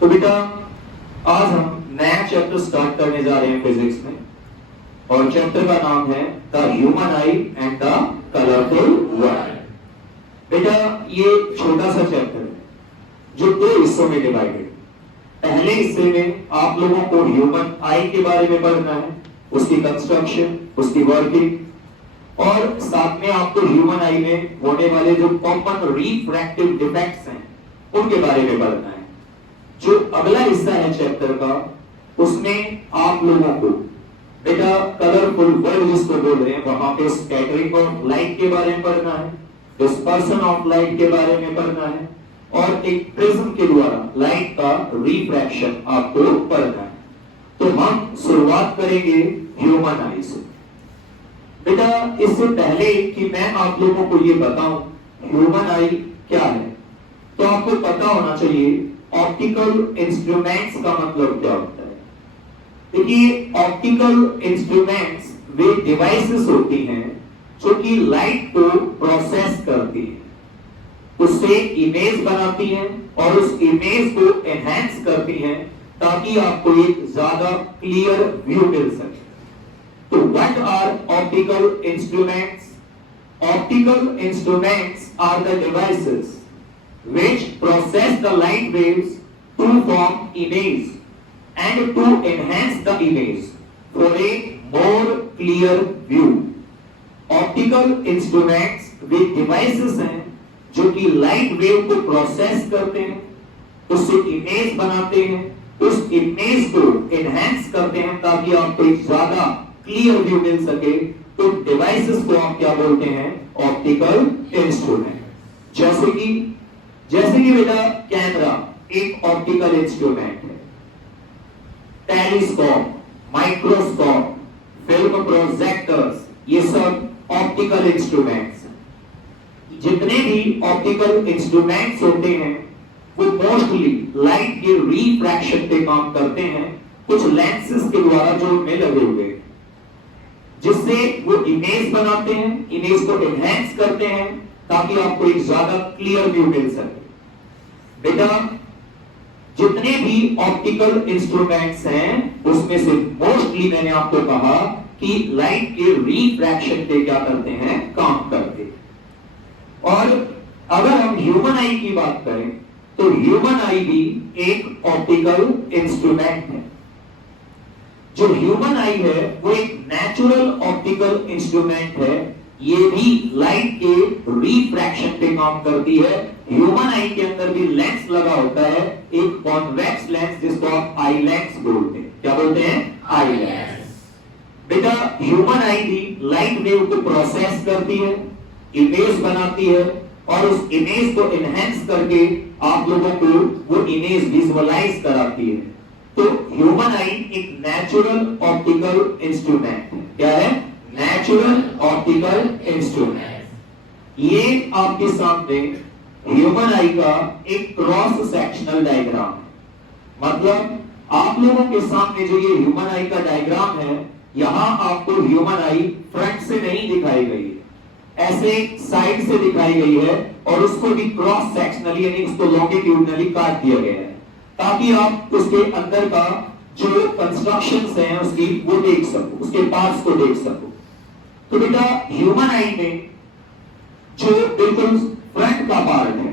तो बेटा आज हम नया चैप्टर स्टार्ट करने जा रहे हैं फिजिक्स में, और चैप्टर का नाम है the human I and the colourful world. बेटा ये छोटा सा चैप्टर है जो दो हिस्सों में डिवाइडेड है। पहले हिस्से में आप लोगों को ह्यूमन आई के बारे में पढ़ना है, उसकी कंस्ट्रक्शन, उसकी वर्किंग, और साथ में आपको ह्यूमन आई में होने वाले जो कॉमन रिफ्रैक्टिव डिफेक्ट्स हैं उनके बारे में पढ़ना है। जो अगला हिस्सा है चैप्टर का, उसमें आप लोगों को बेटा कलरफुल वर्ल्ड जिसको बोल रहे हैं वहां पे स्कैटरिंग ऑफ लाइट के बारे में पढ़ना है, डिस्पर्सन ऑफ लाइट के बारे में पढ़ना है, और एक प्रिज्म के द्वारा लाइट का रिफ्रैक्शन आपको पढ़ना है। तो हम शुरुआत करेंगे ह्यूमन आई से। बेटा इससे पहले कि मैं आप लोगों को ये बताऊं ह्यूमन आई क्या है, तो आपको पता होना चाहिए ऑप्टिकल इंस्ट्रूमेंट्स का मतलब क्या होता है। देखिए ऑप्टिकल इंस्ट्रूमेंट्स वे डिवाइसेस होती हैं जो कि लाइट को प्रोसेस करती हैं, उससे इमेज बनाती हैं और उस इमेज को एनहांस करती हैं ताकि आपको एक ज्यादा क्लियर व्यू मिल सके। तो what are optical instruments? Optical instruments are the devices which process the light waves to form image and to enhance the image for a more clear view. Optical instruments way devices हैं जो कि light wave को process करते हैं, उससे image बनाते हैं, उस image को enhance करते हैं ताकि आपको एक ज्यादा clear view मिल सके। तो devices को आप क्या बोलते हैं? Optical instrument। जैसे कि बेटा कैमरा एक ऑप्टिकल इंस्ट्रूमेंट है, टेलीस्कोप, माइक्रोस्कोप, फिल्म प्रोजेक्टर्स, ये सब ऑप्टिकल इंस्ट्रूमेंट्स हैं। जितने भी ऑप्टिकल इंस्ट्रूमेंट्स होते हैं वो मोस्टली लाइट के रिफ्रैक्शन पे काम करते हैं, कुछ लेंसेज के द्वारा जो उनमें लगे हुए हैं, जिससे वो इमेज बनाते हैं, इमेज को एनहांस करते हैं ताकि आपको एक ज्यादा क्लियर व्यू मिल सके। बेटा जितने भी ऑप्टिकल इंस्ट्रूमेंट्स हैं उसमें से मोस्टली मैंने आपको कहा कि लाइट के रिफ्रैक्शन पे क्या करते हैं? काम करते हैं। और अगर हम ह्यूमन आई की बात करें तो ह्यूमन आई भी एक ऑप्टिकल इंस्ट्रूमेंट है। जो ह्यूमन आई है वो एक नेचुरल ऑप्टिकल इंस्ट्रूमेंट है, ये भी लाइट के रिफ्रैक्शन पे काम करती है। ह्यूमन आई के अंदर भी लेंस लगा होता है, एक कॉन्वेक्स लेंस जिसको आप आई लेंस बोलते हैं। क्या बोलते हैं? Eye lens. बेटा ह्यूमन आई भी लाइट वेव को प्रोसेस करती है, इमेज बनाती है, और उस इमेज को एनहांस करके आप लोगों को वो इमेज विजुअलाइज कराती है। तो ह्यूमन आई एक नेचुरल ऑप्टिकल इंस्ट्रूमेंट है। क्या है? Natural optical instrument. ये आपके सामने ह्यूमन आई का एक क्रॉस सेक्शनल डायग्राम है। मतलब आप लोगों के सामने जो ये ह्यूमन आई का डायग्राम है, यहां आपको ह्यूमन आई फ्रंट से नहीं दिखाई गई है, ऐसे साइड से दिखाई गई है, और उसको भी क्रॉस सेक्शनली यानी उसको लॉन्गिट्यूडनली काट दिया गया है ताकि आप उसके अंदर का जो कंस्ट्रक्शंस हैं उसकी वो देख सको, उसके पार्ट्स को देख सको। तो बेटा ह्यूमन आई में जो बिल्कुल फ्रंट का पार्ट है,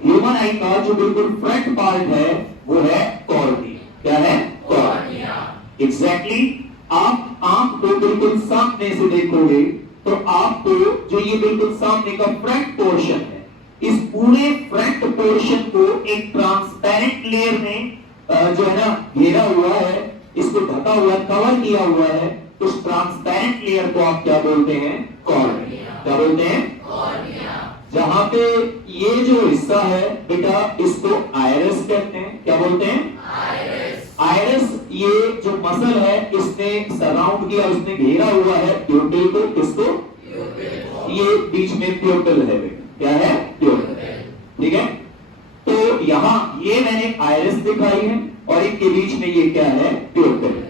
ह्यूमन आई का जो बिल्कुल फ्रंट पार्ट है वो है कॉर्निया। क्या है? कॉर्निया। एग्जैक्टली। आप आंख को बिल्कुल सामने से देखोगे तो आपको जो ये बिल्कुल सामने का फ्रंट पोर्शन है, इस पूरे फ्रंट पोर्शन को एक ट्रांसपेरेंट लेयर ने जो है ना घेरा हुआ है, इसको ढका हुआ, कवर किया हुआ है। उस ट्रांसपेरेंट लेयर को आप क्या बोलते हैं? कॉर्निया। क्या बोलते हैं? कॉर्निया। जहां पे ये जो हिस्सा है बेटा इसको आइरिस कहते हैं। क्या बोलते हैं? आइरिस। आइरिस ये जो मसल है इसने सराउंड किया, उसने घेरा हुआ है प्यूपिल को। किसको? प्यूपिल। ये बीच में प्यूपिल है बेटा। क्या है? प्यूपिल। ठीक है। तो यहां ये मैंने आइरिस दिखाई है और इनके बीच में ये क्या है? प्यूपिल।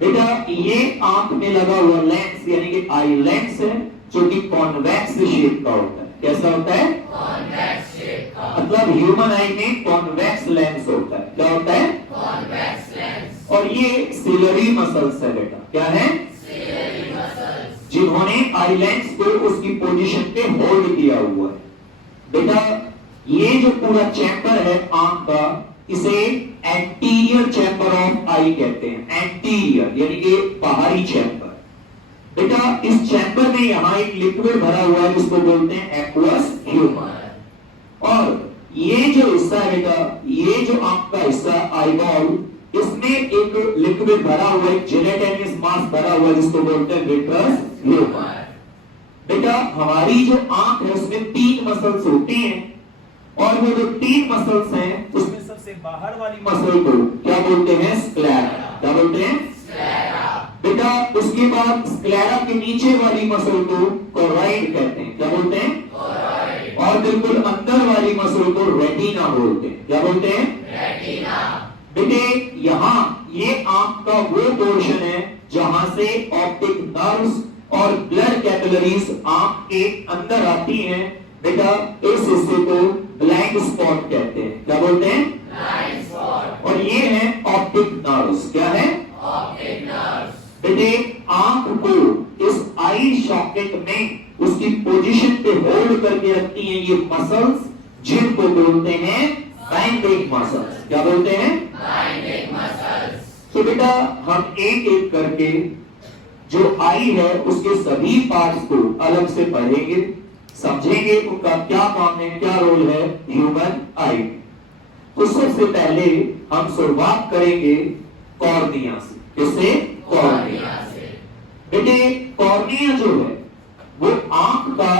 बेटा ये आंख में लगा हुआ लेंस यानी कि आई लेंस है जो कि कॉन्वेक्स शेप का होता है। कैसा होता है? कॉन्वेक्स शेप का। मतलब ह्यूमन आई में कॉन्वेक्स लेंस होता है। क्या होता है? Convex lens. और ये सिलरी मसल्स है बेटा। क्या है? सिलरी मसल्स, जिन्होंने आई लेंस को उसकी पोजीशन पे होल्ड किया हुआ है। बेटा ये जो पूरा चैम्बर है आंख का, इसे एंटीरियर चैम्बर ऑफ आई कहते हैं। एंटीरियर यानी कि बाहरी चैम्बर। बेटा इस चैम्बर में यहां एक लिक्विड भरा हुआ है जिसको बोलते हैं एक्वस ह्यूमर। और ये जो हिस्सा है बेटा, ये जो आंख का हिस्सा आईबॉल, इसमें एक लिक्विड भरा हुआ है, जेलेटिनस मास भरा हुआ है जिसको बोलते हैं विट्रस ह्यूमर। बेटा हमारी जो आंख है उसमें 3 मसल्स होती हैं, और वो जो 3 मसल्स हैं उसमें सबसे बाहर वाली मसल को क्या बोलते हैं? स्क्लेरा। क्या बोलते हैं? स्क्लेरा। बेटा उसके बाद स्क्लेरा के नीचे वाली मसल को कोरॉइड कहते हैं। क्या बोलते हैं? कोरॉइड। और बिल्कुल अंदर वाली मसल को रेटिना बोलते हैं। क्या बोलते हैं? रेटिना। बेटे यहाँ ये आंख का वो पोर्शन है जहां से ऑप्टिक नर्व्स और ब्लड कैपिलरीज आंख के अंदर आती हैं। बेटा इस हिस्से को ब्लाइंड स्पॉट कहते हैं। क्या बोलते हैं? Blind spot. और ये है ऑप्टिक नर्व्स। क्या है? Optic nerves. बेटे आंख को इस आई सॉकेट में उसकी पोजीशन पे होल्ड करके रखती हैं ये मसल्स, जिनको बोलते हैं बाइंडिंग मसल्स। क्या बोलते हैं? Binding muscles. तो बेटा हम एक एक करके जो आई है उसके सभी पार्ट्स को अलग से पढ़ेंगे, समझेंगे उनका क्या काम है, क्या रोल है ह्यूमन आई। तो सबसे पहले हम शुरुआत करेंगे कॉर्निया से। किससे? कॉर्निया से। बेटे कॉर्निया जो है वो आंख का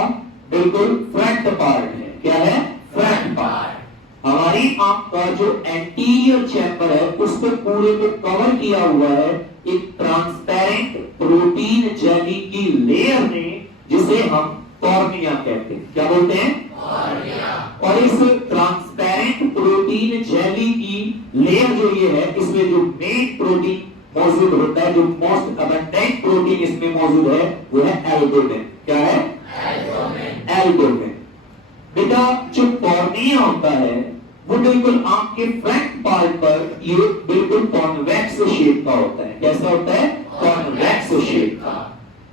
बिल्कुल फ्रंट पार्ट है। क्या है? Front part. हमारी आंख का जो एंटीरियर चैम्बर है उसको पूरे को कवर किया हुआ है एक ट्रांसपेरेंट प्रोटीन जेली की लेयर ने, जिसे हम कॉर्निया कहते हैं। क्या बोलते हैं? कॉर्निया। और इस ट्रांसपेरेंट प्रोटीन जेली की लेयर जो ये है, इसमें जो मेन प्रोटीन मौजूद होता है, जो मोस्ट अबंडेंट प्रोटीन इसमें मौजूद है, वो है एल्बुमिन। क्या है? एल्बुमिन। एल्बुमिन। बेटा जो कॉर्निया होता है वो बिल्कुल आंख के फ्रंट पार्ट पर ये बिल्कुल कॉन्वेक्स शेप का होता है। कैसा होता है? कॉन्वेक्स शेप का।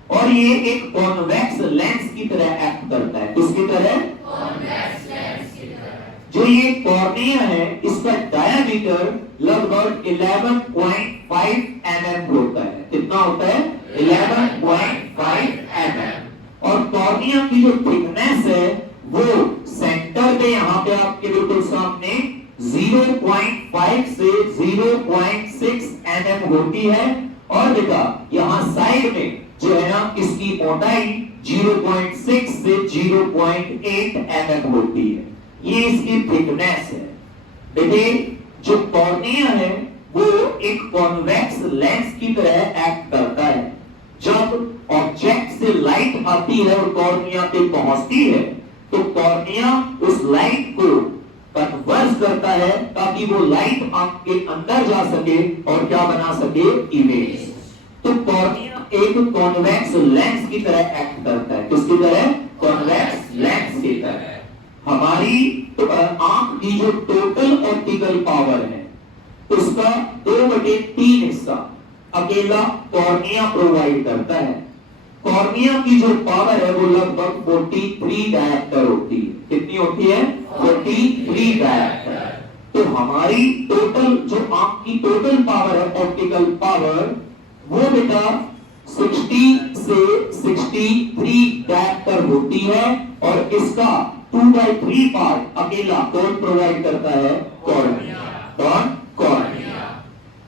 और ये एक कॉन्वेक्स लेंस की तरह एक्ट करता है। किसकी तरह? कॉन्वेक्स लेंस की तरह। जो ये कॉर्निया है इसका डायमीटर लगभग 11.5 mm होता है। कितना होता है? 11.5 mm। और कॉर्निया की जो थिकनेस है वो सेंटर पे यहाँ पे आपके बिल्कुल सामने 0.5 से 0.6 mm होती है। और बेटा यहाँ साइड में जो है ना इसकी मोटाई 0.6 से 0.8 mm होती है। ये इसकी थिकनेस है। बेटे जो कॉर्निया है वो एक कॉन्वेक्स लेंस की तरह एक्ट करता है। जब ऑब्जेक्ट से लाइट आती है और कॉर्निया पे पहुंचती है तो कॉर्निया उस लाइट को कन्वर्स करता है ताकि वो लाइट आंख के अंदर जा सके और क्या बना सके? इमेज। तो कॉर्निया एक कॉन्वेक्स लेंस की तरह एक्ट करता है। किसकी तरह? कॉन्वेक्स लेंस की तरह। हमारी आंख की जो टोटल ऑप्टिकल पावर है उसका 2/3 हिस्सा अकेला कॉर्निया प्रोवाइड करता है। कॉर्निया की जो पावर है वो लगभग 43 डायोप्टर होती है। कितनी होती है? 43 डायोप्टर। तो हमारी टोटल जो आंख की टोटल पावर है ऑप्टिकल पावर वो बेटा 60 से 63 डायोप्टर होती है। और इसका 2/3 पार्ट अकेला कौन प्रोवाइड करता है? कॉर्निया। कौन? कॉर्निया।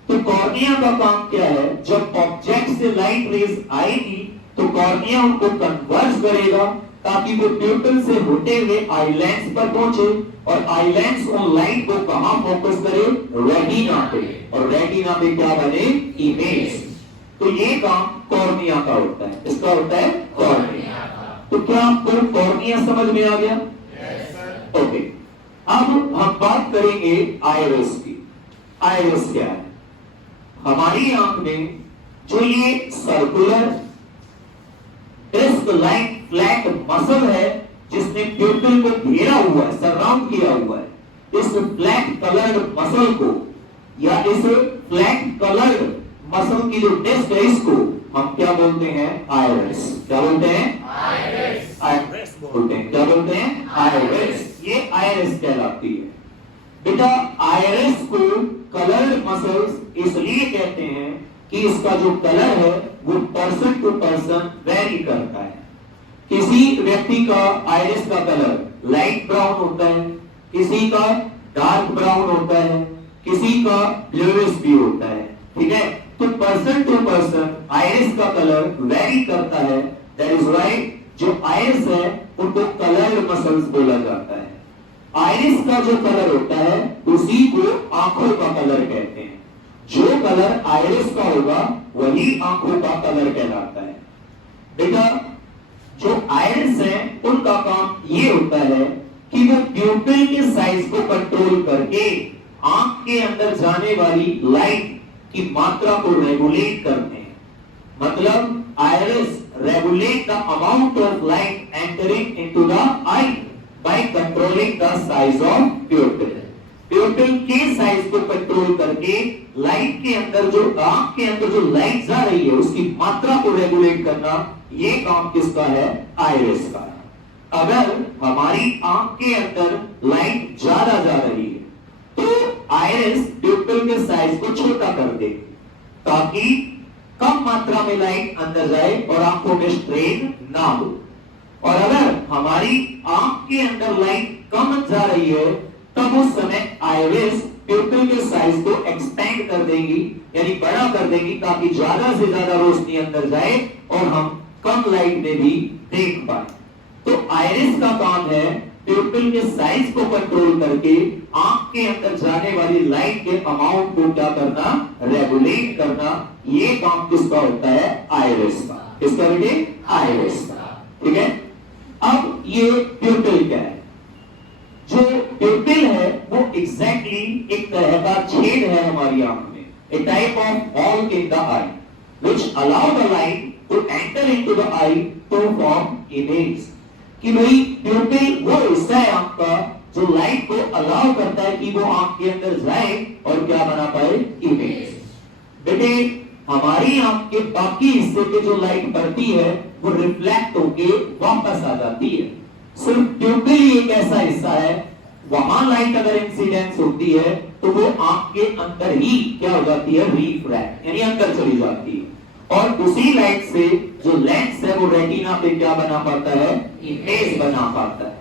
तो कॉर्निया का काम क्या है? जब ऑब्जेक्ट से लाइट रेज आएगी तो कॉर्निया उनको कन्वर्स करेगा ताकि वो प्यूपिल से होते हुए आई लेंस पर पहुंचे और आई लेंस उन लाइट को कहां फोकस करे? रेटिना पे। और रेटिना पे क्या बने? इमेज। तो ये काम कॉर्निया का होता है। इसका होता है कॉर्निया का। तो क्या आपको कॉर्निया समझ में आ गया? ओके। अब हम बात करेंगे आइरिस की। आइरिस क्या है? हमारी आंख में जो ये circular disc like flat muscle है जिसने प्यूपिल को घेरा हुआ है, सराउंड किया हुआ है, इस फ्लैट कलर्ड मसल को या इस फ्लैट कलर्ड मसल की जो डिस्क है इसको हम क्या बोलते हैं? आइरिस। क्या बोलते हैं? आइरिस बोलते हैं। क्या बोलते हैं? आइरिस। ये आइरिस कहलाती है। बेटा आइरिस को कलर्ड मसल्स इसलिए कहते हैं कि इसका जो कलर है वो पर्सन टू पर्सन वेरी करता है। किसी व्यक्ति का आइरिस का कलर लाइट ब्राउन होता है, किसी का डार्क ब्राउन होता है, किसी का ब्लूइश भी होता है। ठीक है, तो पर्सन टू पर्सन आइरिस का कलर वेरी करता है। दैट इज व्हाई जो आइरिस है उनको कलर्ड मसल्स बोला जाता है। आइरिस का जो कलर होता है उसी को आंखों का कलर कहते हैं। जो कलर आइरिस का होगा वही आंखों का कलर कहलाता है। बेटा जो आइरिस है उनका काम ये होता है कि वो प्यूपिल के साइज को कंट्रोल करके आंख के अंदर जाने वाली लाइट की मात्रा को रेगुलेट करते हैं। मतलब iris regulate the amount of light entering into the I by controlling the size of प्यूपिल। प्यूपिल के साइज को कंट्रोल करके लाइट के अंदर जो आंख के अंदर जो लाइट जा रही है उसकी मात्रा को रेगुलेट करना, ये काम किसका है? आइरिस का है। अगर हमारी आंख के अंदर लाइट ज्यादा जा रही है तो आइरिस प्यूपिल के साइज को छोटा कर दे ताकि कम मात्रा में लाइट अंदर जाए और आंखों में स्ट्रेन ना हो। और अगर हमारी आंख के अंदर लाइट कम जा रही है तब उस समय आइरिस प्यूपिल के साइज को एक्सपेंड कर देगी, यानी बड़ा कर देगी ताकि ज्यादा से ज्यादा रोशनी अंदर जाए और हम कम लाइट में भी देख पाए। तो आइरिस का काम है प्यूपिल के साइज को कंट्रोल करके आंख के अंदर जाने वाली लाइट के अमाउंट को क्या करना? रेगुलेट करना। ये काम किसका होता है? आइरिस का। किसका बेटे? आइरिस का। ठीक है, अब ये प्यूपिल क्या है? जो प्यूपिल है वो एग्जैक्टली एक तरह का छेद है हमारी आंख में, a type of hole in the eye which allow the light to enter into the eye to form image. कि भाई प्यूपिल वो हिस्सा है आंख का जो लाइट को अलाउ करता है कि वो आंख के अंदर जाए और क्या बना पाए? इमेज। बेटे हमारी आंख के बाकी हिस्से पे जो लाइट पड़ती है वो रिफ्लेक्ट होके वापस आ जाती है। सिर्फ प्यूपिल ही एक ऐसा हिस्सा है वहां लाइट अगर इंसिडेंस होती है तो वो आंख के अंदर ही क्या हो जाती है? रिफ्रैक्ट, यानी अंदर चली जाती है। और उसी लाइट से जो लेंस है वो रेटिना पे क्या बना पाता है? इमेज बना पाता है।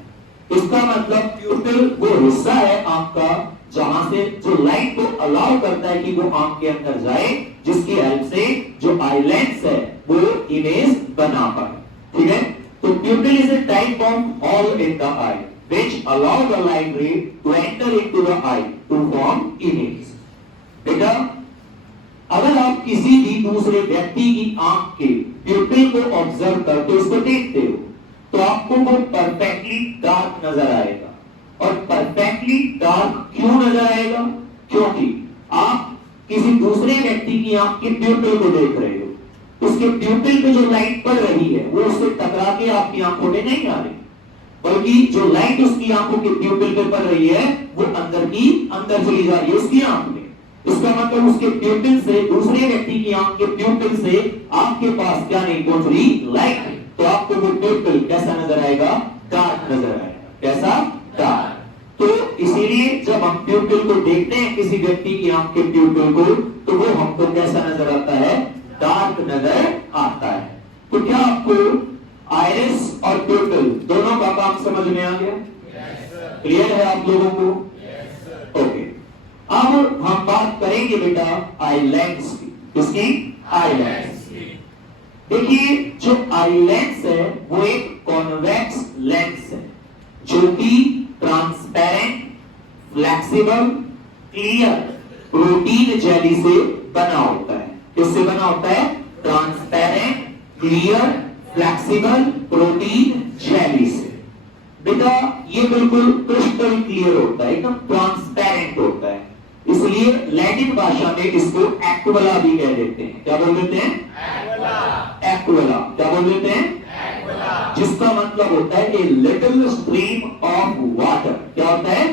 इसका मतलब प्यूपिल वो हिस्सा है आंख का जहां से जो लाइट को अलाउ करता है कि वो आंख के अंदर जाए, जिसकी हेल्प से जो आई लेंस है वो इमेज बना पाए। ठीक है, तो प्यूपिल is a type of hole in the eye which allow the light ray to enter into the eye to form image. बेटा अगर आप किसी भी दूसरे व्यक्ति की आंख के प्यूपिल को ऑब्जर्व करते हो, उसको देखते हो, तो आपको वो परफेक्टली डार्क नजर आएगा। और परफेक्टली डार्क क्यों नजर आएगा? क्योंकि आप किसी दूसरे व्यक्ति की आंख के प्यूपिल को देख रहे हो, उसके प्यूपिल पे जो लाइट पड़ रही है वो उससे टकरा के आपकी आंखों में नहीं आ रही, बल्कि जो लाइट उसकी आंखों के प्यूपिल पे पड़ रही है वो अंदर चली जा रही है उसकी आंख में। इसका मतलब उसके प्यूपिल से दूसरे व्यक्ति की आंख के प्यूपिल से आपके पास क्या नहीं पहुंच रही? लाइट। तो आपको वो प्यूपिल कैसा नजर आएगा? डार्क नजर आएगा। कैसा? डार्क। तो इसीलिए जब हम प्यूपिल को देखते हैं किसी व्यक्ति की आंख के प्यूपिल को, तो वो हमको कैसा नजर आता है? डार्क नजर आता है। तो क्या आपको आइरिस और प्यूपिल दोनों का काम समझ में आ गया? क्लियर है आप लोगों को? ओके, अब हम बात करेंगे बेटा आई लेंस की। किसकी? आई लेंस की। देखिए जो आई लेंस है वो एक कॉन्वेक्स लेंस है जो कि transparent, flexible, clear protein jelly से बना होता है। किससे बना होता है? Transparent, clear, flexible protein jelly से। बेटा ये बिल्कुल क्रिस्टल क्लियर होता है, एकदम ट्रांसपेरेंट होता है, इसलिए लैटिन भाषा में इसको एक्विला भी कह देते हैं। क्या बोल देते हैं? एक्विला। क्या बोल देते हैं? जिसका मतलब होता है a little stream of water. क्या होता है?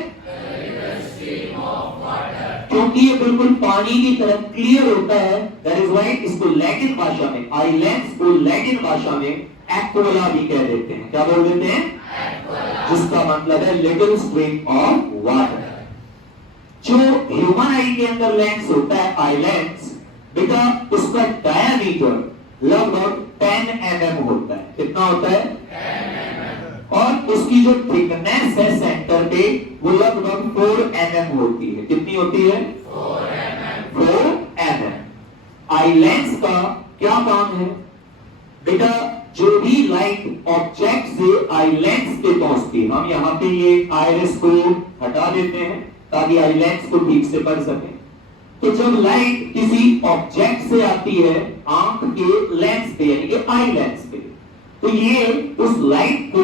क्योंकि ये बिल्कुल पानी की तरह क्लियर होता है, दैट इज व्हाई इसको लैटिन भाषा में, आइलैंड्स को लैटिन भाषा में एक्वाला भी कह देते हैं। क्या बोल देते हैं? जिसका मतलब है लिटिल स्ट्रीम ऑफ वाटर। जो ह्यूमन आई के अंदर लेंस होता है आइलैंड्स, बेटा उसका डायमीटर लगभग 10 mm होता है। कितना होता है? 10 mm। और उसकी जो थिकनेस है सेंटर पे वो लगभग 4 mm होती है। कितनी होती है? 4 mm। आइलैंड्स का क्या काम है बेटा? जो भी लाइट ऑब्जेक्ट से आइलैंड्स पे पहुंचती है, हम यहाँ पे ये आइरिस को हटा देते हैं ताकि आइलैंड्स को ठीक से पढ़ सकें। तो जब लाइट किसी ऑब्जेक्ट से आती है आंख के लेंस पे यानी कि आई लेंस पे, तो ये उस लाइट को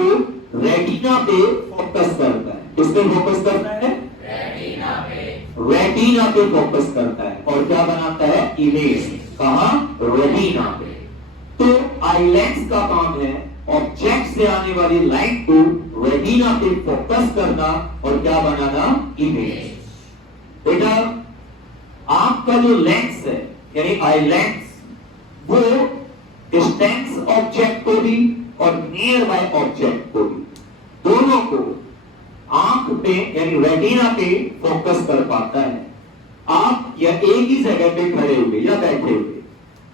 रेटिना पे फोकस करता है। किस पे फोकस करता है? रेटिना पे। रेटिना पे फोकस करता है और क्या बनाता है? इमेज। कहां? रेटिना पे। तो आई लेंस का काम है ऑब्जेक्ट से आने वाली लाइट को रेटिना पे फोकस करना और क्या बनाना? इमेज। बेटा आंख का जो लेंस है यानी आई लेंस, वो डिस्टेंस ऑब्जेक्ट को भी और नियर बाय ऑब्जेक्ट को भी, दोनों को आंख पे यानी रेटिना पे फोकस कर पाता है। आप या एक ही जगह पे खड़े हुए या बैठे हुए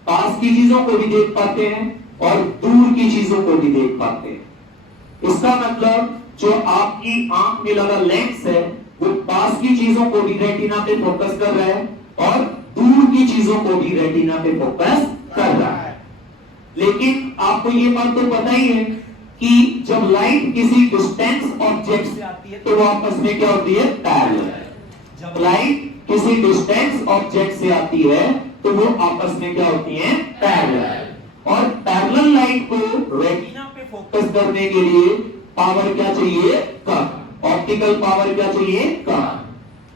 पास की चीजों को भी देख पाते हैं और दूर की चीजों को भी देख पाते हैं। इसका मतलब जो आपकी आंख में लगा लेंस है वो पास की चीजों को भी रेटिना पे फोकस कर रहा है और दूर की चीजों को भी रेटिना पे फोकस कर रहा है। लेकिन आपको ये बात तो पता ही है कि जब लाइट किसी डिस्टेंस ऑब्जेक्ट से आती है तो वो आपस में क्या होती है? पैरेलल। जब लाइट किसी डिस्टेंस ऑब्जेक्ट से आती है तो वो आपस में क्या होती है? पैरेलल। और पैरेलल लाइट को रेटिना पे फोकस करने के लिए पावर क्या चाहिए? कम। ऑप्टिकल पावर क्या चाहिए? कम।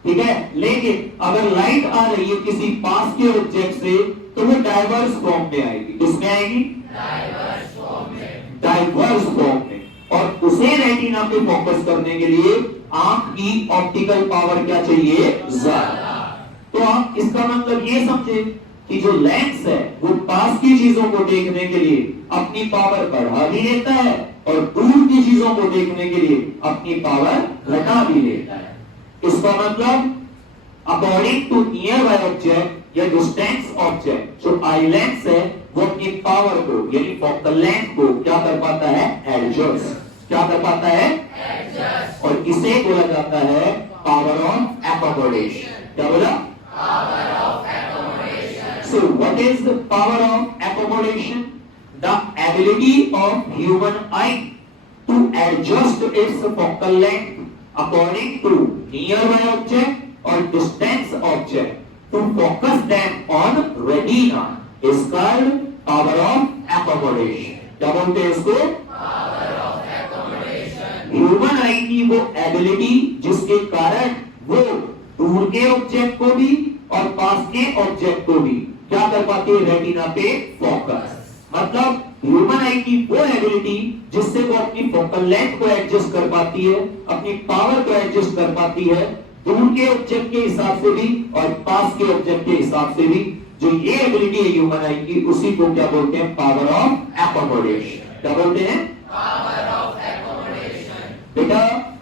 ठीक है। लेकिन अगर लाइट आ रही है किसी पास के ऑब्जेक्ट से तो वो डाइवर्स फॉर्म में आएगी। किसमें आएगी? डाइवर्स फॉर्म में। डाइवर्स फॉर्म में। और उसे रेटिना पे फोकस करने के लिए आंख की ऑप्टिकल पावर क्या चाहिए? ज्यादा। तो आप इसका मतलब ये समझे कि जो लेंस है वो पास की चीजों को देखने के लिए अपनी पावर बढ़ा भी लेता है और दूर की चीजों को देखने के लिए अपनी पावर घटा भी लेता है। इसका मतलब according to nearby object या डिस्टेंस ऑब्जेक्ट, जो आई लेंस है वो अपनी पावर को यानी फोकल लेंथ को क्या कर पाता है? एडजस्ट। क्या कर पाता है? एडजस्ट। और इसे बोला जाता है पावर ऑफ एकोमोडेशन। क्या बोला? Power of accommodation. So what is the power of accommodation? The ability of human eye to adjust its focal length according to nearby object or distance object to focus them on retina is called power of accommodation। क्या बोलते हैं इसको? Power of accommodation। Human आई की वो ability जिसके कारण वो दूर के ऑब्जेक्ट को भी और पास के ऑब्जेक्ट को भी क्या कर पाती है? रेटिना पे फोकस। मतलब ह्यूमन आई की वो एबिलिटी जिससे वो अपनी फोकल लेंथ को एडजस्ट कर पाती है, अपनी पावर को एडजस्ट कर पाती है दूर के ऑब्जेक्ट के हिसाब से भी और पास के ऑब्जेक्ट के हिसाब से भी। जो ये एबिलिटी है ह्यूमन आई की, उसी को क्या बोलते हैं? Power of accommodation. क्या बोलते हैं? Power of accommodation. बेटा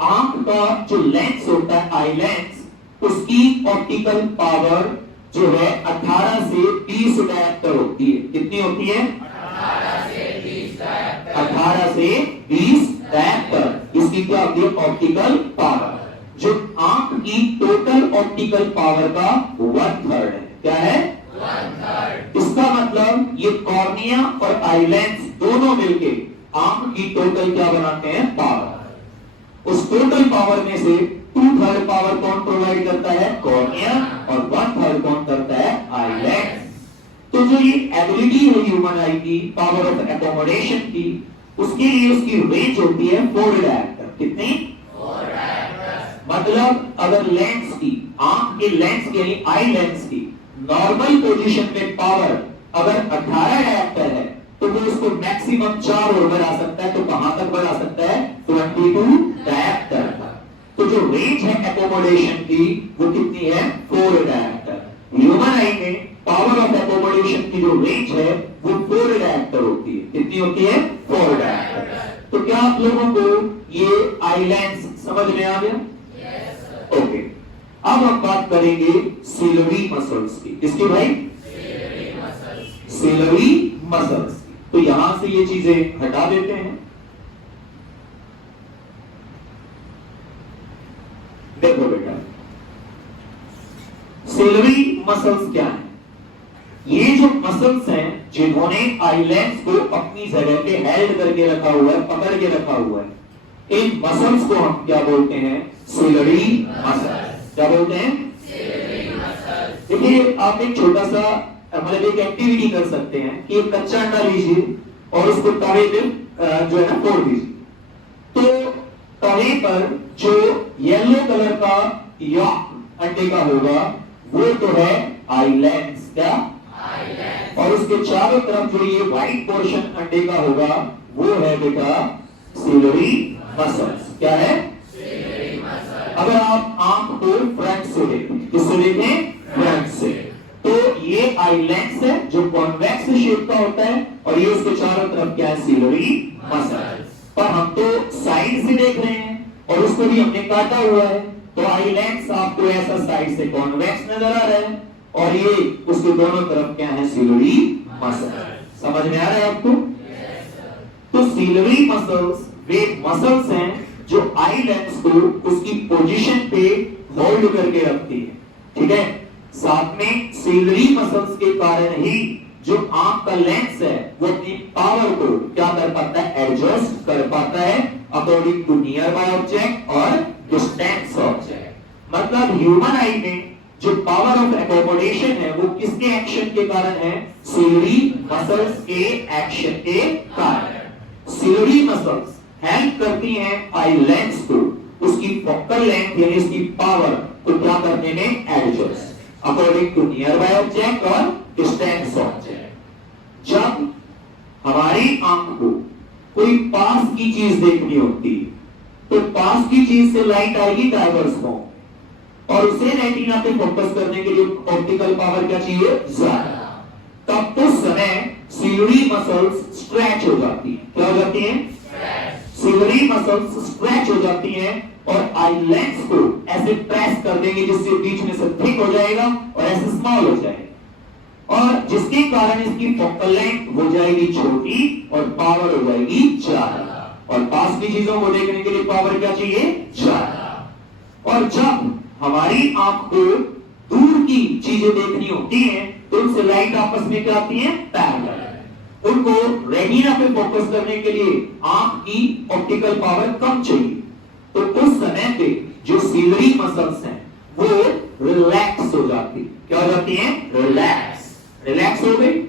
आंख का जो लेंस होता है आई लेंस, उसकी ऑप्टिकल पावर जो है 18 से 20 डायोप्टर होती है। कितनी होती है? 18 से 20 डायोप्टर। इसकी क्या होती है? Optical power. जो आंख की टोटल ऑप्टिकल पावर का 1/3 है। क्या है? 1/3। इसका मतलब ये कॉर्निया और आई लेंस दोनों मिलके आंख की टोटल क्या बनाते हैं? पावर। उस टोटल पावर में से 2/3 पावर कौन प्रोवाइड करता है? कॉर्निया। और 1/3 कौन करता है? Eye lens. तो जो ये एबिलिटी है ह्यूमन आई की पावर ऑफ एकोमोडेशन की, उसके लिए उसकी रेंज होती है 4 डायोप्टर। कितनी? 4 डायोप्टर। मतलब अगर लेंस की, आंख के लेंस की यानी आई लेंस की नॉर्मल पोजीशन में पावर अगर 18 डायोप्टर है तो वो उसको मैक्सिमम 4 और बढ़ा सकता है। तो कहां तक बढ़ा सकता है? 22 डायप्टर तक। तो जो रेंज है एकोमोडेशन की वो कितनी है? 4 डायप्टर। ह्यूमन आई में पावर ऑफ एकोमोडेशन की जो रेंज है वो 4 डायप्टर होती है। कितनी होती है? 4 डायप्टर। तो क्या आप लोगों को ये आई लेंस समझ में आ गया? ओके। अब हम बात करेंगे सिलरी मसल्स की। किसकी भाई? Ciliary muscles. तो यहां से ये चीजें हटा देते हैं। देखो बेटा, सिलरी मसल्स क्या है? ये जो मसल्स हैं जिन्होंने आई लेंस को अपनी जगह पे हेल्ड करके रखा हुआ है, पकड़ के रखा हुआ है, इन मसल्स को हम क्या बोलते हैं? Ciliary muscles. क्या बोलते हैं? देखिए, आप एक छोटा सा मतलब एक एक्टिविटी कर सकते हैं कि एक कच्चा अंडा लीजिए और उसको तवे पे जो है ना फोड़ दीजिए। तो तवे पर जो येलो कलर का यॉक अंडे का होगा वो तो है आई लेंस। क्या? और उसके चारों तरफ जो ये व्हाइट पोर्शन अंडे का होगा वो है बेटा सिलरी मसल्स। क्या है? अगर आप आंख को फ्रंट से देखें, किससे देखें? फ्रंट से, तो ये आई लेंस है जो कॉन्वेक्स शेप का होता है और ये उसके चारों तरफ क्या है? Ciliary muscles. पर हम तो साइड से देख रहे हैं और उसको भी हमने काटा हुआ है, तो आई लेंस आपको ऐसा साइड से कॉन्वेक्स नजर आ रहा है और ये उसके दोनों तरफ क्या है? Ciliary muscles. समझ में आ रहा है आपको? तो सिलरी मसल्स वे मसल्स हैं जो आई लेंस को उसकी पोजीशन पे होल्ड करके रखती है। ठीक है? साथ में सिलरी मसल्स के कारण ही जो आंख का लेंस है वो अपनी पावर को क्या कर पाता है? एडजस्ट कर पाता है according to nearby object और डिस्टेंस ऑब्जेक्ट। मतलब ह्यूमन आई में जो पावर ऑफ एकोमोडेशन है वो किसके एक्शन के कारण है? सिलरी मसल्स के एक्शन के कारण। सिलरी मसल्स हेल्प करती हैं आई लेंस को उसकी फोकल लेंथ यानी उसकी पावर को क्या करने में? Adjust according to nearby object और डिस्टेंस ऑब्जेक्ट। जब हमारी आंख को कोई पास की चीज देखनी होती है तो पास की चीज से लाइट आएगी डाइवर्स फॉर्म और उसे रेटिना पे फोकस करने के लिए ऑप्टिकल पावर क्या चाहिए? ज्यादा। तब उस समय सिलरी मसल्स स्ट्रेच हो जाती है। क्या हो जाती है? सिलरी मसल्स स्ट्रेच हो जाती हैं और आई लेंस को ऐसे प्रेस कर देंगे जिससे बीच में से थिक हो जाएगा और ऐसे स्मॉल हो जाएगा और जिसके कारण इसकी फोकल लेंथ हो जाएगी छोटी और पावर हो जाएगी ज्यादा। और पास की चीजों को देखने के लिए पावर क्या चाहिए? ज्यादा। और जब हमारी आंख को दूर की चीजें देखनी होती हैं तो उनसे लाइट आपस में क्या आती है? पैरेलल। उनको रेटिना पे फोकस करने के लिए आंख की ऑप्टिकल पावर कम चाहिए, तो उस समय पे जो सिलरी मसल्स हैं वो रिलैक्स हो जाती। क्या हो जाती हैं? रिलैक्स हो गई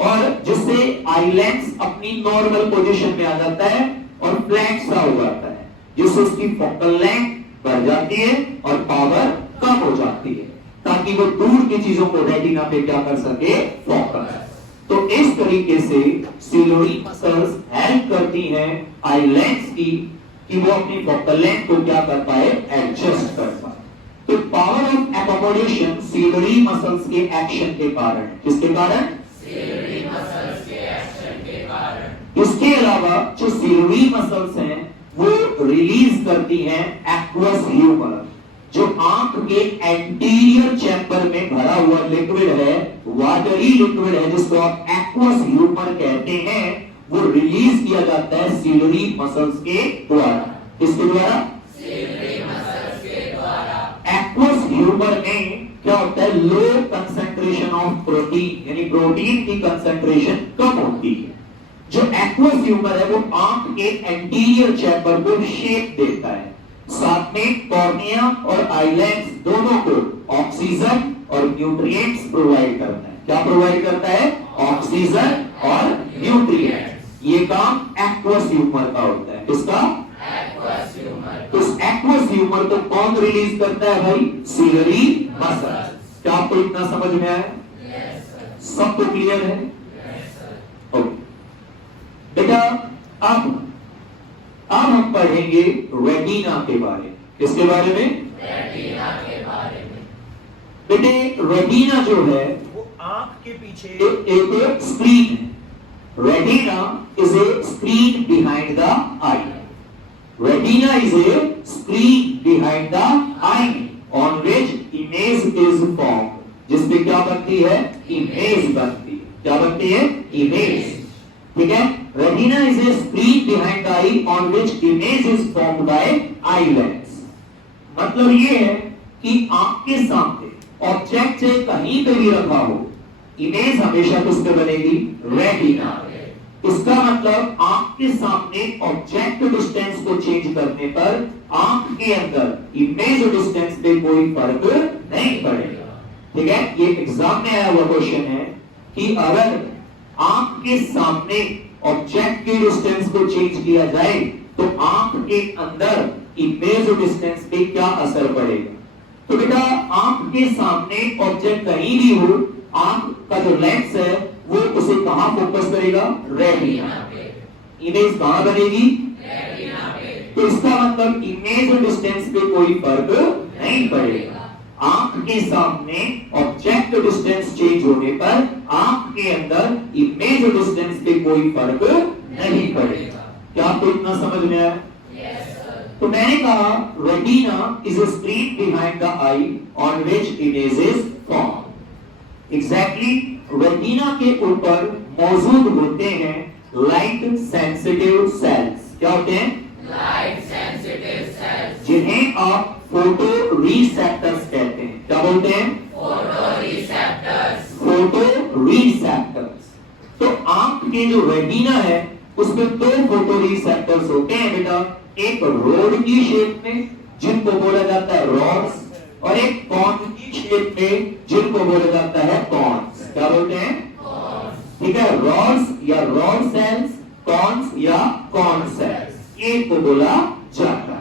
और जिससे आई लेंस अपनी नॉर्मल पोजीशन में आ जाता है और फ्लैट सा हो जाता है, जिससे उसकी फोकल लेंथ बढ़ जाती है और पावर कम हो जाती है ताकि वो दूर की चीजों को रेटिना पे क्या कर सके? फोकस। तो इस तरीके से सिलरी मसल्स हेल्प करती हैं आई लेंस की कि वो अपनी फोकल लेंथ को क्या कर पाए? एडजस्ट कर पाए। तो power of accommodation ciliary muscles के एक्शन के कारण। किसके कारण? सिलरी मसल्स के एक्शन के कारण। इसके अलावा जो सिलरी मसल्स हैं वो रिलीज करती हैं एक्वस ह्यूमर, जो आंख के एंटीरियर चैम्बर में भरा हुआ लिक्विड है, वाटरी लिक्विड है जिसको आप एक्वस ह्यूमर कहते हैं, वो रिलीज किया जाता है सिलरी मसल्स के द्वारा। किसके द्वारा? सिलरी मसल्स के द्वारा। एक्वस ह्यूमर में क्या होता है? लो कंसंट्रेशन ऑफ प्रोटीन यानी प्रोटीन की कंसंट्रेशन कम होती है। जो एक्वस ह्यूमर है वो आंख के एंटीरियर चैम्बर को शेप देता है, साथ में कॉर्निया और आई लेंस दोनों को ऑक्सीजन और न्यूट्रिएंट्स प्रोवाइड करता है। क्या प्रोवाइड करता है? ऑक्सीजन और न्यूट्रिएंट्स। ये काम एक्वस ह्यूमर का होता है। किसका? Aqueous humour. तो इस एक्वस ह्यूमर को कौन रिलीज करता है भाई? Ciliary muscle. क्या आपको इतना समझ में आया? सबको क्लियर है? ओके। अब हम पढ़ेंगे रेटिना के बारे में। किसके बारे में? रेटिना के बारे में। बेटे रेटिना जो है वो आंख के पीछे एक स्क्रीन है। Retina is a screen behind the I. Retina is a screen behind the I on which image is form. जिसपे क्या बनती है? इमेज बनती है। क्या बनती है? इमेज। ठीक है। Retina is a screen behind the I on which image is formed by eye lens. मतलब ये है कि आंख के सामने ऑब्जेक्ट से कहीं पे भी रखा हो, इमेज हमेशा किस पे बनेगी? रेटिना। इसका मतलब आंख के सामने ऑब्जेक्ट डिस्टेंस को चेंज करने पर आंख के अंदर इमेज डिस्टेंस पे कोई फर्क नहीं पड़ेगा। ठीक है। ये एग्जाम में आया हुआ क्वेश्चन है कि अगर आंख के सामने ऑब्जेक्ट के डिस्टेंस को चेंज किया जाए तो आंख के अंदर इमेज डिस्टेंस पे क्या असर पड़ेगा। तो बेटा आंख के सामने ऑब्जेक्ट कहीं भी हो, आंख का जो लेंस है वो उसे कहां फोकस करेगा? रेटिना पे। इमेज कहां बनेगी? रेटिना पे। तो इसका मतलब इमेज डिस्टेंस पे कोई फर्क नहीं पड़ेगा। आंख के सामने ऑब्जेक्ट डिस्टेंस चेंज होने पर आंख के अंदर इमेज डिस्टेंस पे कोई फर्क नहीं पड़ेगा। क्या आपको इतना समझ में आया? तो मैंने कहा retina is a screen behind the I on which image is form. Exactly retina के ऊपर मौजूद होते हैं लाइट सेंसिटिव सेल्स। क्या होते हैं? लाइट सेंसिटिव सेल्स, जिन्हें आप फोटो रिसेप्टर्स कहते हैं। क्या बोलते हैं? Photo receptors. Photo receptors. तो आंख के जो रेटिना है उसमें दो फोटो रिसेप्टर्स होते हैं बेटा। एक रोड की शेप में जिनको बोला जाता है रॉड्स, और एक कॉन की शेप में जिनको बोला जाता है कॉन्स। क्या बोलते हैं? ठीक है। रॉड्स या रॉड सेल्स, कॉन्स या कॉन सेल्स, ये को बोला जाता है।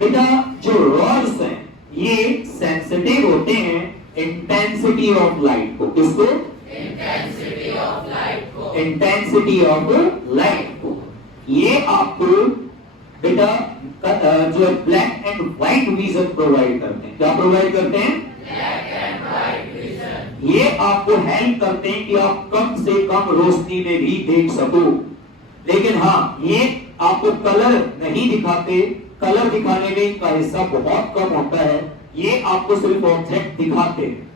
बेटा जो रॉड्स हैं ये सेंसिटिव होते हैं इंटेंसिटी ऑफ लाइट को। किसको? इंटेंसिटी ऑफ लाइट को। इंटेंसिटी ऑफ लाइट को। ये आपको बेटा जो black and white vision provide करते हैं। क्या प्रोवाइड करते हैं? Black and white vision. ये आपको हेल्प करते हैं कि आप कम से कम रोशनी में भी देख सको। लेकिन हाँ, ये आपको कलर नहीं दिखाते। कलर दिखाने में इनका हिस्सा बहुत कम होता है। ये आपको सिर्फ ऑब्जेक्ट दिखाते हैं।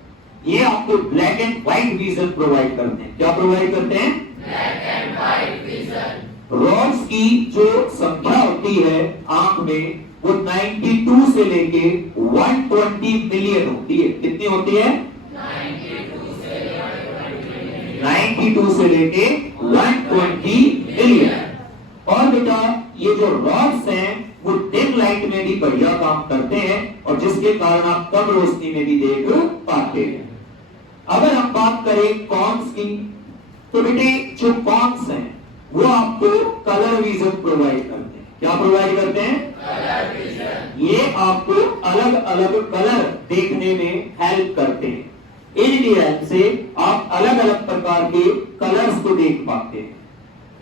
ये आपको black and white vision provide करते हैं। क्या प्रोवाइड करते हैं? Black and white vision. Rods की जो संख्या होती है आंख में वो 92 से लेके 120 मिलियन होती है। कितनी होती है? 92 से लेके 120 मिलियन। और बेटा ये जो रॉड्स हैं वो डिम लाइट में भी बढ़िया काम करते हैं और जिसके कारण आप कम रोशनी में भी देख पाते हैं। अगर हम बात करें कॉन्स की, तो बेटे जो कॉन्स हैं वो आपको कलर विजन प्रोवाइड करते हैं। क्या प्रोवाइड करते हैं? Colour vision. ये आपको अलग अलग कलर देखने में हेल्प करते हैं। इनकी हेल्प से आप अलग अलग प्रकार के कलर्स को देख पाते हैं।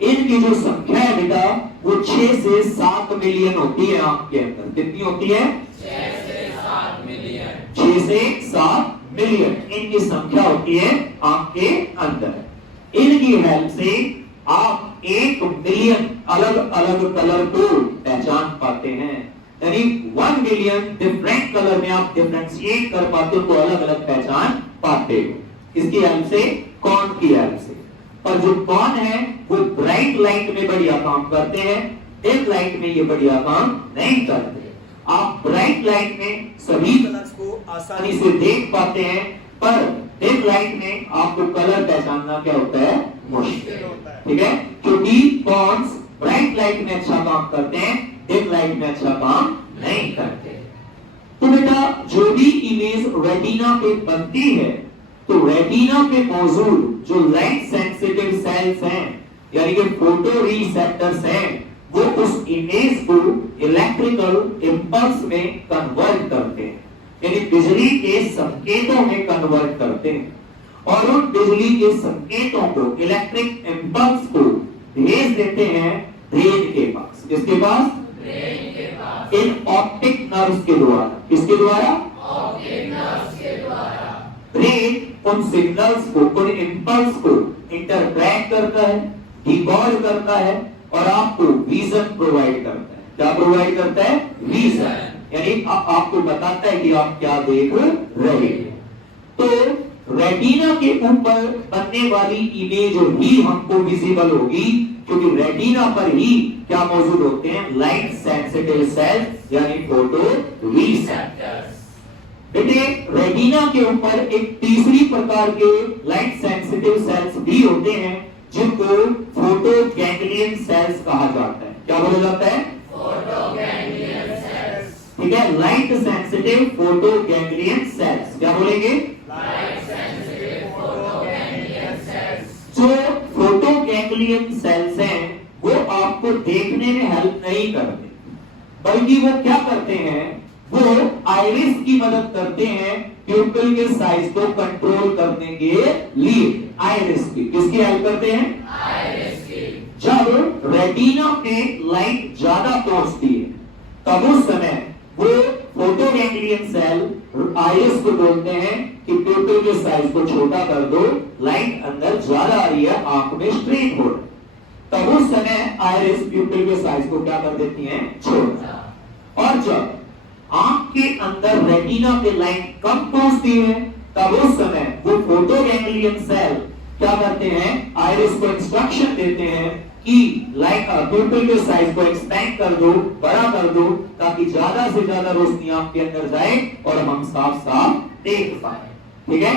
इनकी जो संख्या है बेटा वो 6 से 7 मिलियन होती है आंख के अंदर। कितनी होती है? 6 से 7 मिलियन। 6 से 7 मिलियन इनकी संख्या होती है आंख के अंदर। इनकी हेल्प से आप 1 मिलियन अलग अलग कलर को पहचान पाते हैं। यानी 1 मिलियन डिफरेंट कलर में आप डिफरेंशिएट कर पाते हो, तो अलग अलग पहचान पाते हो। इसकी हेल्प से, कौन की हेल्प से। और जो कौन है वो ब्राइट लाइट में बढ़िया काम करते हैं, डिम लाइट में ये बढ़िया काम नहीं करते। आप ब्राइट लाइट में सभी कलर्स को आसानी से देख पाते हैं, पर डिम लाइट में आपको कलर पहचानना क्या होता है? मुश्किल होता है। ठीक है। क्योंकि कॉन्स ब्राइट लाइट में अच्छा काम करते हैं, डिम लाइट में अच्छा काम नहीं करते। तो बेटा जो भी इमेज रेटिना पे बनती है, तो रेटिना पे मौजूद जो लाइट सेंसिटिव सेल्स हैं यानी कि फोटो रिसेप्टर्स हैं, वो उस इमेज को इलेक्ट्रिकल इंपल्स में कन्वर्ट करते हैं, यानी बिजली के संकेतों में कन्वर्ट करते हैं। और उन बिजली के संकेतों को, इलेक्ट्रिक इंपल्स को भेज देते हैं ब्रेन के पास। किसके पास? ब्रेन के पास। इन ऑप्टिक नर्व्स के द्वारा। किसके द्वारा? ऑप्टिक नर्व्स के द्वारा। ब्रेन उन सिग्नल्स को, उन इंपल्स को इंटरप्रेट करता है, डिकोड करता है और आपको विजन प्रोवाइड करता है। क्या प्रोवाइड करता है? विजन। यानी आपको बताता है कि आप क्या देख रहे हैं। तो रेटिना के ऊपर बनने वाली इमेज ही हमको विजिबल होगी, क्योंकि रेटिना पर ही क्या मौजूद होते हैं? लाइट सेंसिटिव सेल्स, यानी फोटो रिसेप्टर्स। बेटे, रेटिना के ऊपर एक तीसरी प्रकार के लाइट सेंसिटिव सेल्स भी होते हैं, जिनको फोटो गैंग्लियन सेल्स कहा जाता है। क्या बोला जाता है? Photo ganglion cells. ठीक है, light sensitive photo ganglion cells. क्या बोलेंगे? Light sensitive photo ganglion cells. जो फोटो गैंग्लियन सेल्स हैं, वो आपको देखने में हेल्प नहीं करते, बल्कि वो क्या करते हैं? वो आइरिस की मदद करते हैं प्यूपिल के साइज को कंट्रोल करने के लिए। आइरिस की किसकी हेल्प करते हैं? आइरिस की। जब रेटिना पे लाइट ज्यादा पहुंचती है, तब उस समय वो फोटो गैंग्लियन सेल आइरिस को बोलते हैं कि प्यूपिल के साइज को छोटा कर दो, लाइट अंदर ज्यादा आ रही है, आंख में स्ट्रेन हो रहा है। तब उस समय आइरिस प्यूपिल के साइज को क्या कर देती है? छोटा। और जब आंख के अंदर रेटिना पे लाइट कम पहुंचती है, तब उस समय वो फोटो गैंग्लियन सेल क्या करते हैं? आइरिस को इंस्ट्रक्शन देते हैं कि लाइट प्यूपिल के साइज को एक्सपेंड कर दो, बड़ा कर दो, ताकि ज्यादा से ज्यादा रोशनी आंख के अंदर जाए और हम साफ साफ देख पाए। ठीक है,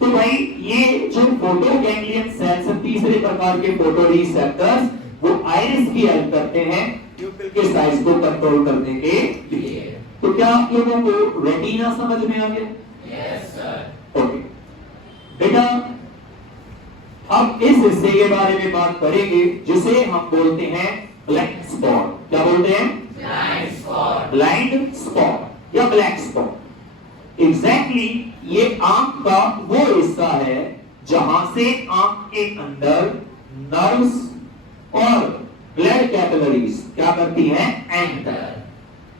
तो भाई ये जो फोटो गैंग्लियन सेल्स हैं, तीसरे प्रकार के फोटो रिसेप्टर्स, वो आइरिस की हेल्प करते हैं प्यूपिल के साइज को कंट्रोल करने के लिए। तो क्या आप लोगों को रेटिना समझ में आ गया? Yes sir. ओके बेटा, अब इस हिस्से के बारे में बात करेंगे जिसे हम बोलते हैं ब्लैक स्पॉट। क्या बोलते हैं? Blind spot. ब्लाइंड स्पॉट या ब्लैक स्पॉट। एग्जैक्टली ये आंख का वो हिस्सा है जहां से आंख के अंदर नर्व्स और ब्लड कैपिलरीज क्या करती हैं? एंटर।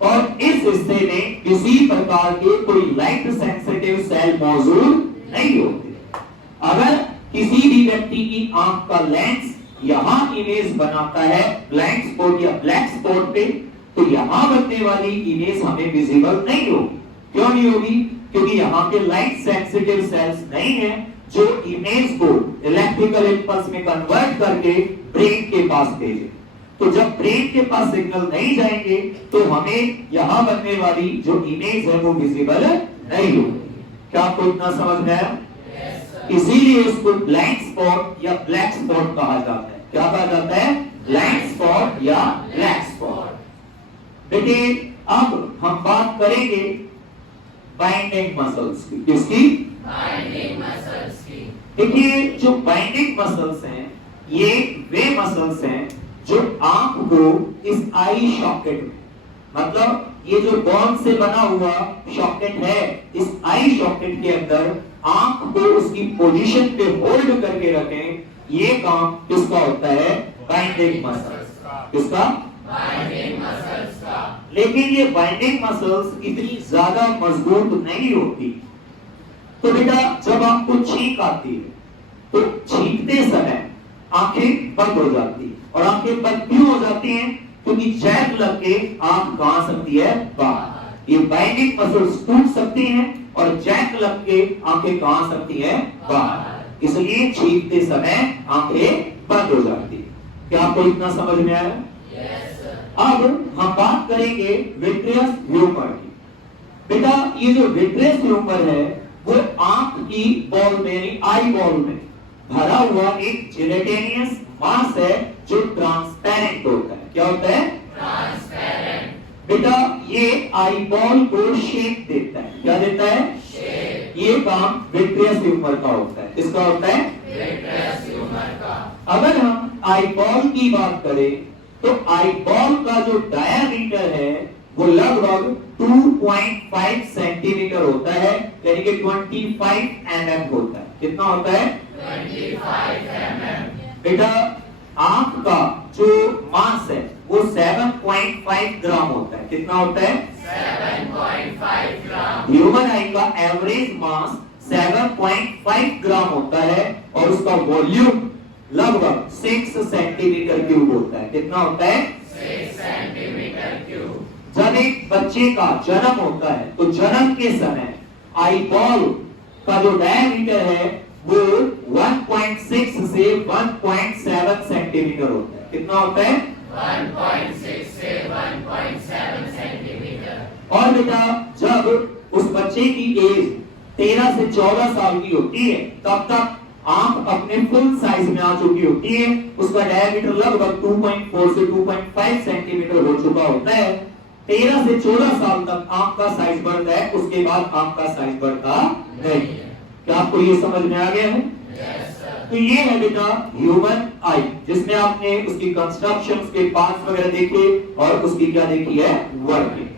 और इस हिस्से में किसी प्रकार के कोई लाइट सेंसिटिव सेल मौजूद नहीं होते। अगर किसी भी व्यक्ति की आंख का लेंस यहां इमेज बनाता है ब्लाइंड स्पॉट या ब्लैक स्पॉट पे, तो यहां बनने वाली इमेज हमें विजिबल नहीं होगी। क्यों नहीं होगी? क्योंकि यहां के लाइट सेंसिटिव सेल्स नहीं है जो इमेज को इलेक्ट्रिकल इंपल्स में कन्वर्ट करके ब्रेन के पास भेजे। तो जब ब्रेन के पास सिग्नल नहीं जाएंगे तो हमें यहां बनने वाली जो इमेज है वो विजिबल नहीं होगी। क्या आपको इतना समझ में आया? इसीलिए इसको ब्लाइंड स्पॉट या ब्लैक स्पॉट कहा जाता है। क्या कहा जाता है? ब्लाइंड स्पॉट या ब्लैक स्पॉट। बेटे, अब हम बात करेंगे बाइंडिंग मसल्स की। किसकी? बाइंडिंग मसल्स की। देखिए, जो बाइंडिंग मसल्स हैं, ये वे मसल्स हैं जो आंख को इस आई सॉकेट में, मतलब ये जो बोन से बना हुआ सॉकेट है, इस आई सॉकेट के अंदर आंख को उसकी पोजीशन पे होल्ड करके रखें। ये काम किसका होता है? बाइंडिंग मसल्स का। किसका? बाइंडिंग मसल्स का। लेकिन ये बाइंडिंग मसल्स इतनी ज्यादा मजबूत नहीं होती। तो बेटा, जब आपको छींक आती है तो छींकते समय आंखें बंद हो जाती है। और आंखें बंद क्यों हो जाती हैं? क्योंकि जैक लग के आंख कहां आ सकती है? बाहर। ये बाइंडिंग मसल्स टूट सकती हैं और जैक लग के आंखें कहां आ सकती है? बाहर। इसलिए छींकते समय आंखें बंद हो जाती है। क्या आपको इतना समझ में आया? Yes sir. अब हम बात करेंगे विट्रियस ह्यूमर की। बेटा, ये जो विट्रियस ह्यूमर है वो आंख की बॉल में यानी आई बॉल में भरा हुआ एक जेलेटिनियस मास है जो ट्रांसपेरेंट होता है। क्या होता है? ट्रांसपेरेंट। बेटा, ये आई बॉल को शेप देता है। क्या देता है? शेप। ये काम विट्रियस ह्यूमर का होता है। किसका होता है? विट्रियस ह्यूमर का। अगर हम आई बॉल की बात करें तो आई बॉल का जो डायामीटर है वो लगभग 2.5 सेंटीमीटर होता है, यानी कि 25 mm होता है। कितना होता है? 25 mm। बेटा, आंख का जो मास है वो 7.5 ग्राम होता है। कितना होता है? 7.5 ग्राम। ह्यूमन आई का एवरेज मास 7.5 ग्राम होता है और उसका वॉल्यूम लगभग 6 सेंटीमीटर क्यूब होता है। कितना होता है? 6 सेंटीमीटर क्यूब। जब एक बच्चे का जन्म होता है तो जन्म के समय आई बॉल का जो डायमीटर है वो 1.6 से 1.7 सेंटीमीटर होता है। कितना होता है? 1.6 से 1.7 सेंटीमीटर। और बेटा जब उस बच्चे की एज 13 से 14 साल की होती है तब तक आंख अपने फुल साइज में आ चुकी होती है। उसका डायमीटर लगभग 2.4 से 2.5 सेंटीमीटर हो चुका होता है। 13 से 14 साल तक आंख का साइज बढ़ता है, उसके बाद आंख का साइज बढ़ता नहीं। क्या आपको ये समझ में आ गया है? Yes sir. तो ये है बेटा ह्यूमन आई, जिसमें आपने उसकी कंस्ट्रक्शन, उसके पार्ट्स वगैरह देखे और उसकी क्या देखी है? वर्किंग।